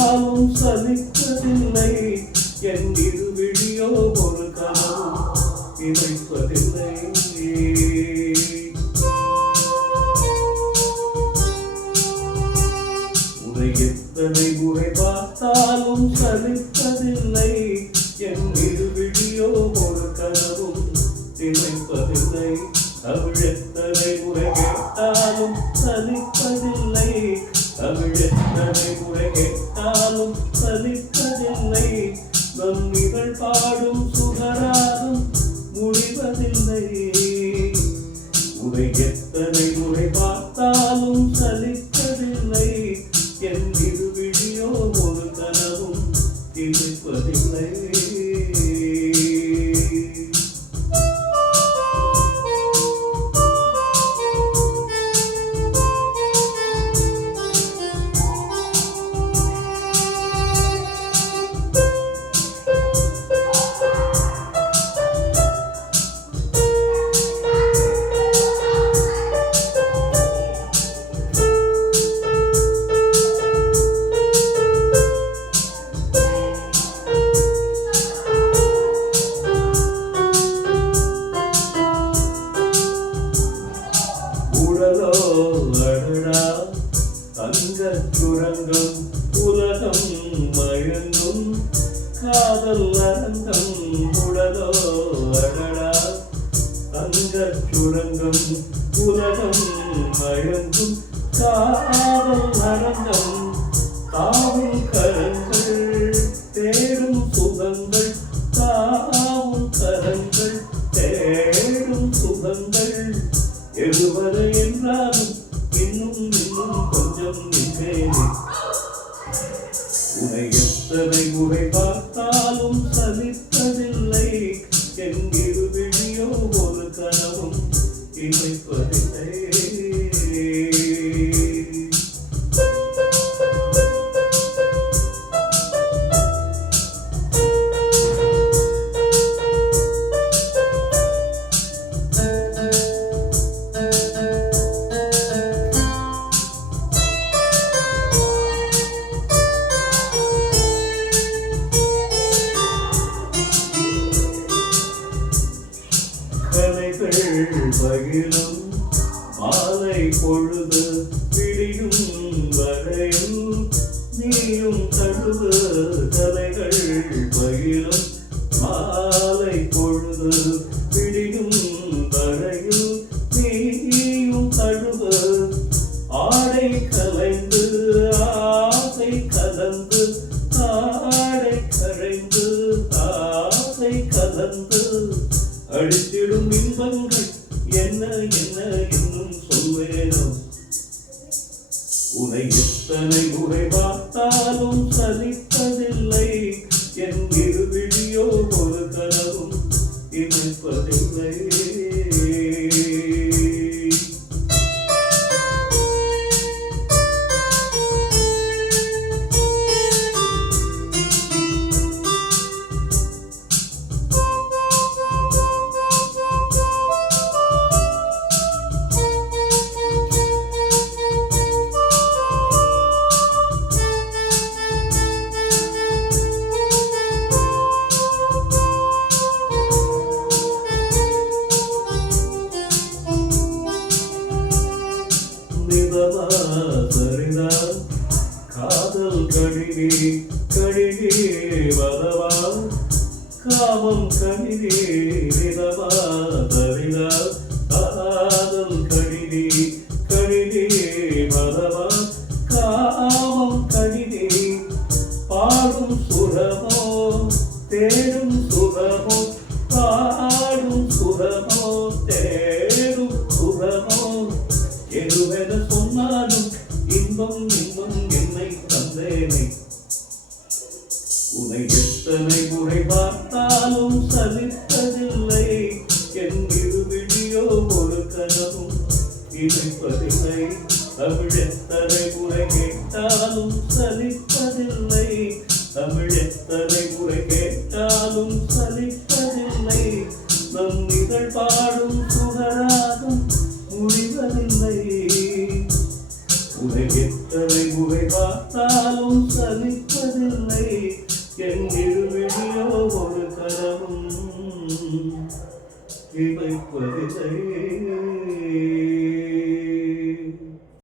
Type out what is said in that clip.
பார்த்தாலும் சலிப்பதில்லை என் இருவிழியோ ஒரு கனவும் இணைப்பதில்லை. உன்னை எத்தனை முறை பார்த்தாலும் சலிப்பதில்லை என் இருவிழியோ ஒரு கனவும் இணைப்பதில்லை. தமிழ் எத்தனை முறை கேட்டாலும் சலிப்பதில்லை, தமிழ் எத்தனை முறை கேட்டாலும் சலிப்பதில்லை. நம் இதழ் பாடும் சுகராகும் முடிவதில்லை. உன்னை எத்தனை முறை பார்த்தாலும் சலிப்பதில்லை என் இருவிழியோ ஒரு கனவும் இணைப்பதில்லை. அடடா தங்கச் சுரங்கம் உலகம் மயங்கும் காதல் அரங்கம். உடலோ அடடா தங்கச் சுரங்கம் உலகம் மயங்கும் காதல் அரங்கம். தாவும் கரங்கள் தேடும் சுகங்கள், தாவும் கரங்கள் தேடும் சுகங்கள். எழுவரை என்றாலும் இன்னும் இன்னும் கொஞ்சம் நின்றேனே. உன்னை எத்தனை முறை பார்த்தாலும் சலிப்பதில்லை என் இருவிழியோ ஒரு கனவும் இணைப்பதில்லை. பகிலும் மாலை பொழுது விடியும் வரையில் நீயும் தழுவு. கலைகள் பகிலும் மாலை பொழுது விடியும் வரையில் நீயும் தழுவு. ஆடை கலைந்து ஆசை கலந்து, ஆடை கரைந்து ஆசை கலந்து அழித்திடும் இன்பங்கள் என்ன என்ன இன்னும் சொல்வேனோ. உன்னை எத்தனை முறை பார்த்தாலும் சலிப்பதில்லை என் இருவிழியோ ஒரு கனவும் இணைப்பதில்லை. சரிதான் காதல் கடினி கடினி வதவா காமம் கடினி நிதவா. சரிதான் காதல் கடினி கடினி வதவா காமம் கடினி. பாடும் சுரமோ தேடும் சுரமோ, பாடும் சுரமோ தேடும் சுரமோ. எதுவென சொன்னாலும் இன்பம் இன்பம் என்னை தந்தேனே. உன்னை எத்தனை முறை பார்த்தாலும் சலிப்பதில்லை என் இருவிழியோ ஒரு கனவும் இணைப்பதில்லை. தமிழ் எத்தனை முறை கேட்டாலும் சலிப்பதில்லை, தமிழ் எத்தனை முறை கேட்டாலும் சலிப்பதில்லை. நம் இதழ் பாடும் சுகராகும் முடிவதில்லை. உலகெத்த எத்தனை முறை பார்த்தாலும் சலிப்பதில்லை என் இருவிழியோ ஒரு கரமும் இமைப்பதில்லை.